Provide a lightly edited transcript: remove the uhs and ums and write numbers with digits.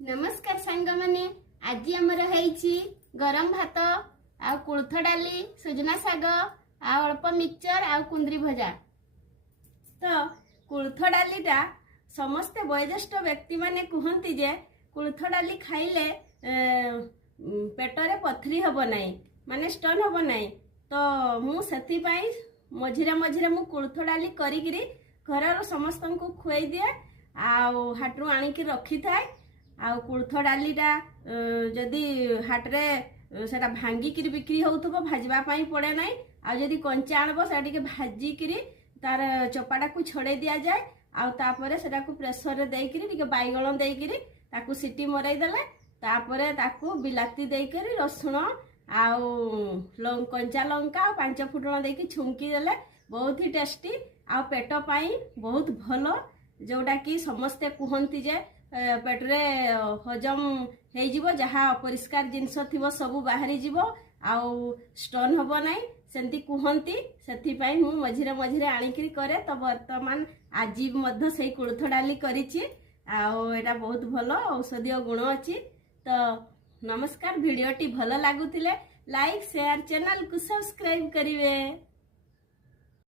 नमस्कार सांग माने आज आमर है गरम भात आ कोलथ डाली सुजना शाग आ अल्प मिक्सचर आ कुंदरी भजा। तो कोलथ डालीटा समस्ते वयोज्येष्ठ व्यक्ति माने कहती जे कोलथ डाली खाइले पेटरे पथरी हब नाई माने स्टोन हब नाई। तो मु सेति पाई मझिरे मझिरे मु कोलथ डाली करिकिरी घर समस्त को खुआई दिए आउ हाटरू आनिकी रखी थाए। आउ कोलथ डालीटा जदि हाटरे सेटा भांगिकी बिक्री होउथबो भाजबा पाई पड़े नाई। आउ जदि कंचा आनबो सेटा टिके भाजिकिरी तार चपाटा को छड़े दिया जाए। आउ तापरे सेटा को प्रेशर रे देइकिरी टिके बाइगण देइकिरी ताकू सिटी मराई देले तापरे ताकू बिलाती देइकिरी रसुण आउ कंचा लंका आ 5 फुटण देइकी छुंकी देले बहुत ही टेस्टी आ पेट पाई बहुत भलो। जोटा कि समस्ते कहती जे पेटरे हजम हो जहाँ अपरिष्कार जिनस थी सबू बाहरी जीव आउ स्टोन हब नाई सेमती कहती से मु मझिरे मझिरे आनिकी करे। तो बर्तमान आज से कोलथ डाली करिछि आउ एटा बहुत भलो औषधीय गुण अच्छी। तो नमस्कार, भिडियोटी भल लगुले लाइक शेयर चैनल को सब्सक्राइब करिवे।